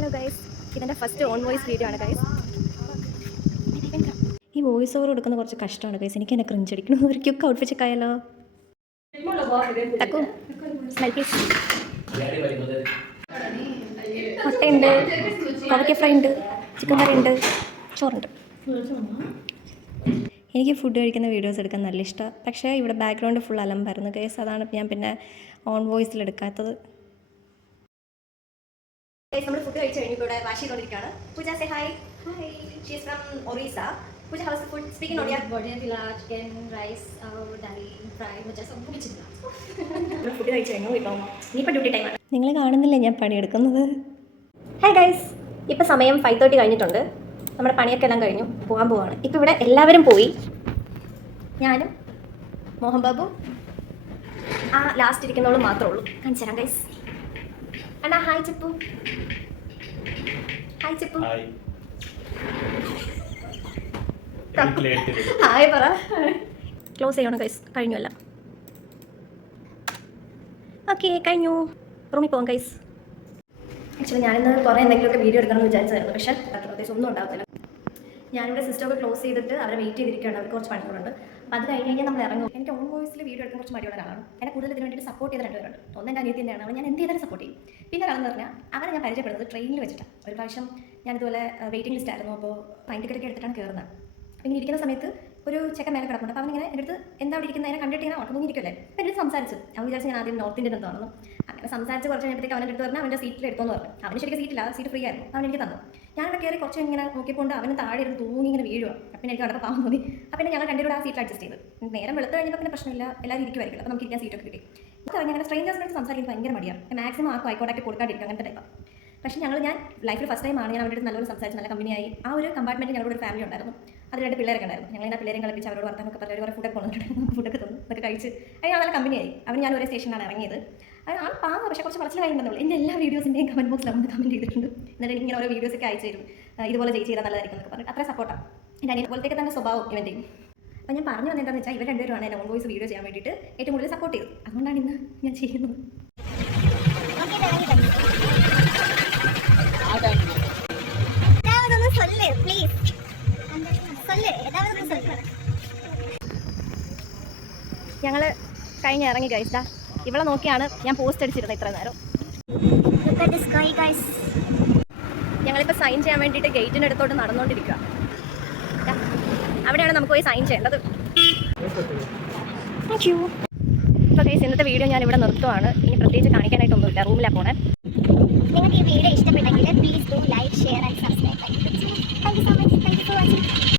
Hello guys, ഇതെൻ്റെ first on voice video ആണ് guys. ഈ വോയിസ് ഓവർ കൊടുക്കുന്ന കുറച്ച് കഷ്ടമാണ് ഗൈസ്. എനിക്ക് എന്നെ ക്രിഞ്ച് അടിക്കണം. ഒരു ക്യുക്ക് ഔട്ട്ഫിറ്റ് ഒക്കെ ആയാലോ? തക്കു മുട്ടയുണ്ട്, കോവയ്ക്ക ഫ്രൈ ഉണ്ട്, ചിക്കൻ കറി ഉണ്ട്, ചോറുണ്ട്. എനിക്ക് ഫുഡ് കഴിക്കുന്ന വീഡിയോസ് എടുക്കാൻ നല്ല ഇഷ്ടമാണ്. പക്ഷേ ഇവിടെ ബാക്ക്ഗ്രൗണ്ട് ഫുൾ അലമ്പായിരുന്നു ഗൈസ്. അതാണ് ഞാൻ പിന്നെ ഓൺ വോയിസിൽ എടുക്കാത്തത്. നമ്മൾ ഫുഡ് കഴിച്ച് കഴിഞ്ഞു. ഇവിടെ വാഷ് ചെയ്തുകൊണ്ടിരിക്കുകയാണ്. Pooja say hi. She is from Orissa. Pooja how's food speak in Odia. बढ़िया पिला चिकन राइस और दाल फ्राई मुझे सब कुछ मिला. ഫുഡ് കഴിച്ച് കഴിഞ്ഞു. ഇപ്പം ഇനിയിപ്പോൾ ഡ്യൂട്ടി ടൈമാണ്. നിങ്ങൾ കാണുന്നില്ലേ ഞാൻ പണിയെടുക്കുന്നത്? ഹായ് ഗൈസ്, ഇപ്പം സമയം 5:30 കഴിഞ്ഞിട്ടുണ്ട്. നമ്മുടെ പണിയൊക്കെ എല്ലാം കഴിഞ്ഞു, പോകാൻ പോവാണ്. ഇപ്പം ഇവിടെ എല്ലാവരും പോയി. ഞാനും മോഹൻ ബാബു ആ ലാസ്റ്റ് ഇരിക്കുന്നവളും മാത്രമേ ഉള്ളൂ. കാണിച്ചു തരാം ഗൈസ്. അണ്ണാ hi Chippu. Hi Chippu. Hi പറ. ക്ലോസ് ചെയ്യണം ഗൈസ്. കഴിഞ്ഞല്ല. ഓക്കെ കഴിഞ്ഞു. റൂമിൽ പോകാം ഗൈസ്. ആക്ച്വലി ഞാനിന്ന് കുറേ എന്തെങ്കിലുമൊക്കെ വീഡിയോ എടുക്കണമെന്ന് വിചാരിച്ചായിരുന്നു. പക്ഷേ പ്രത്യേകിച്ച് ഒന്നും ഉണ്ടാകത്തില്ല. ഞാനിവിടെ സിസ്റ്റമൊക്കെ ക്ലോസ് ചെയ്തിട്ട് അവരെ വെയിറ്റ് ചെയ്തിരിക്കുകയാണ്. അവർക്ക് കുറച്ച് പണികളുണ്ട്. അപ്പോൾ അത് കഴിഞ്ഞ് കഴിഞ്ഞാൽ നമ്മൾ ഇറങ്ങും. എനിക്ക് ഓൺ വോയിസിൽ വീഡിയോ എടുക്കാൻ കുറച്ച് മടിയുള്ള ഒരാളാണ്. എന്നെ കൂടുതൽ ഇതിന് വേണ്ടിയിട്ട് സപ്പോർട്ട് ചെയ്ത രണ്ടുപേരുണ്ട്. ഒന്ന് എൻ്റെ അനിയത്തി തന്നെയാണ്. അവൻ ഞാൻ എന്ത് ചെയ്താലും സപ്പോർട്ട് ചെയ്യും. പിന്നെ ഒരാളെന്ന് പറഞ്ഞാൽ അവനെ ഞാൻ പരിചയപ്പെടുന്നത് ട്രെയിനിൽ വെച്ചിട്ടാണ്. ഒരു പ്രാവശ്യം ഞാനിതുപോലെ വെയിറ്റിംഗ് ലിസ്റ്റ് ആയിരുന്നു. അപ്പോൾ ട്രെയിൻ ടിക്കറ്റൊക്കെ എടുത്തിട്ടാണ് കയറുന്നത്. അപ്പോൾ ഇങ്ങനെ ഇരിക്കുന്ന സമയത്ത് ഒരു ചെക്കൻ മേലെ കിടപ്പുണ്ട്. അപ്പോൾ അവനിങ്ങനെ എൻ്റെ അടുത്ത് എന്താ അവിടെ ഇരിക്കുന്നത്, അതിനെ കണ്ടിട്ട് ഇങ്ങനെ ഓട്ടമൊന്നിരിക്കല്ലേ. അപ്പോൾ എൻ്റെ സംസാരിച്ചു. അവൻ വിചാരിച്ച് ഞാൻ ആദ്യം നോർത്ത് ഇന്ത്യൻ എന്താണെന്ന്. അങ്ങനെ സംസാരിച്ച് കുറച്ച് കഴിഞ്ഞപ്പോഴത്തേക്ക് അവൻ്റെ അടുത്ത് പറഞ്ഞാൽ അവൻ്റെ സീറ്റിൽ എടുത്തോന്ന് പറഞ്ഞു. അവന് ശരിക്കും സീറ്റില്ല, സീറ്റ് ഫ്രീ ആയിരുന്നു. അവൻ എനിക്ക് തന്നു. ഞാനവിടെ കയറി കുറച്ച് ഇങ്ങനെ നോക്കിയപ്പോൾ അവന് താഴെ ഇരുന്ന് തൂങ്ങി ഇങ്ങനെ വീഴുക. അപ്പം എനിക്ക് കണ്ടപ്പോൾ പാവം തോന്നി. അപ്പം ഞങ്ങൾ രണ്ടുപേരും ആ സീറ്റിൽ അഡ്ജസ്റ്റ് ചെയ്ത്. നേരം വെളുത്ത് കഴിഞ്ഞപ്പോൾ പിന്നെ പ്രശ്നമില്ല, എല്ലാവരും ഇരിക്കുമായിരിക്കും. അപ്പോൾ നമുക്ക് ഇരിക്കാൻ സീറ്റൊക്കെ കിട്ടി. ഇപ്പോൾ അങ്ങനെ സ്ട്രേഞ്ചേഴ്സിനോട് സംസാരിക്കാൻ ഭയങ്കര മടിയാണ്. മാക്സിമം ആർക്കും ആയിക്കോട്ടെ കൊടുക്കാണ്ടിരിക്കും, അങ്ങനത്തെ ടൈപ്പാണ്. പക്ഷേ ഞാൻ ലൈഫിൽ ഫസ്റ്റ് ടൈമാണ് ഞാൻ അവരുടെ അടുത്ത് നല്ലൊരു സംസാരിച്ച് നല്ല കമ്പനിയായി. ആ ഒരു കമ്പാർട്ട്മെൻറ്റിൽ ഞങ്ങളുടെ ഒരു ഫാമിലി ഉണ്ടായിരുന്നു. അതിൽ 2 പിള്ളേരൊക്കെ ഉണ്ടായിരുന്നു. ഞങ്ങൾ ആ പിള്ളേരെ കളിപ്പിച്ച് അവരോട് വർത്താനൊക്കെ പറഞ്ഞ് കുറേ ഫുഡൊക്കെ കൊണ്ടുവന്നിട്ടുണ്ട്. ഫുഡൊക്കെ തന്നു, അതൊക്കെ കഴിച്ച് അതിന് നല്ല കമ്പനിയായി. അവൻ ഞാൻ ഒരേ സ്റ്റേഷനിലാണ് ഇറങ്ങിയത്. അത് ആ പാങ്ങ പക്ഷേ കുറച്ച് കുറച്ച് കഴിഞ്ഞിട്ടുള്ളൂ. എൻ്റെ എല്ലാ വീഡിയോസിൻ്റെയും കമൻറ്റ് ബോക്സിൽ അവൻ കമൻറ്റ് ചെയ്തിട്ടുണ്ട്. എന്നിട്ട് ഇങ്ങനെ ഓരോ വീഡിയോസൊക്കെ അയച്ചു തരും. ഇതുപോലെ ചെയ്താൽ നല്ലതായിരിക്കും എന്നൊക്കെ പറഞ്ഞിട്ട് അത്ര സപ്പോർട്ടാണ്. എൻ്റെ അനിയപ്പോലത്തേക്ക് തന്നെ സ്വഭാവം ഇവൻ്റെയും. അപ്പോൾ ഞാൻ പറഞ്ഞു വന്നത് എന്താണെന്ന് വെച്ചാൽ ഇവർ രണ്ടുപേരുമാണ് എൻ്റെ ഓൺ വോയിസ് വീഡിയോ ചെയ്യാൻ വേണ്ടിയിട്ട് ഏറ്റവും കൂടുതൽ സപ്പോർട്ട് ചെയ്തത്. അതുകൊണ്ടാണ് ഇന്ന് ഞാൻ ചെയ്യുന്നത്. ഞങ്ങൾ കഴിഞ്ഞ് ഇറങ്ങി ഗൈസ്. ഇവിടെ നോക്കിയാണ് ഞാൻ പോസ്റ്റ് അടിച്ചിരുന്നത് ഇത്ര നേരം. ഞങ്ങളിപ്പോൾ സൈൻ ചെയ്യാൻ വേണ്ടിയിട്ട് ഗേറ്റിൻ്റെ അടുത്തോട്ട് നടന്നുകൊണ്ടിരിക്കുക. അവിടെയാണ് നമുക്ക് പോയി സൈൻ ചെയ്യേണ്ടത്. Thank you. അപ്പോൾ ഗൈസ്, ഇന്നത്തെ വീഡിയോ ഞാൻ ഇവിടെ നിർത്തുവാണ്. ഇനി പ്രത്യേകിച്ച് കാണിക്കാനായിട്ടൊന്നുമില്ല. റൂമിലാണ് പോണേ.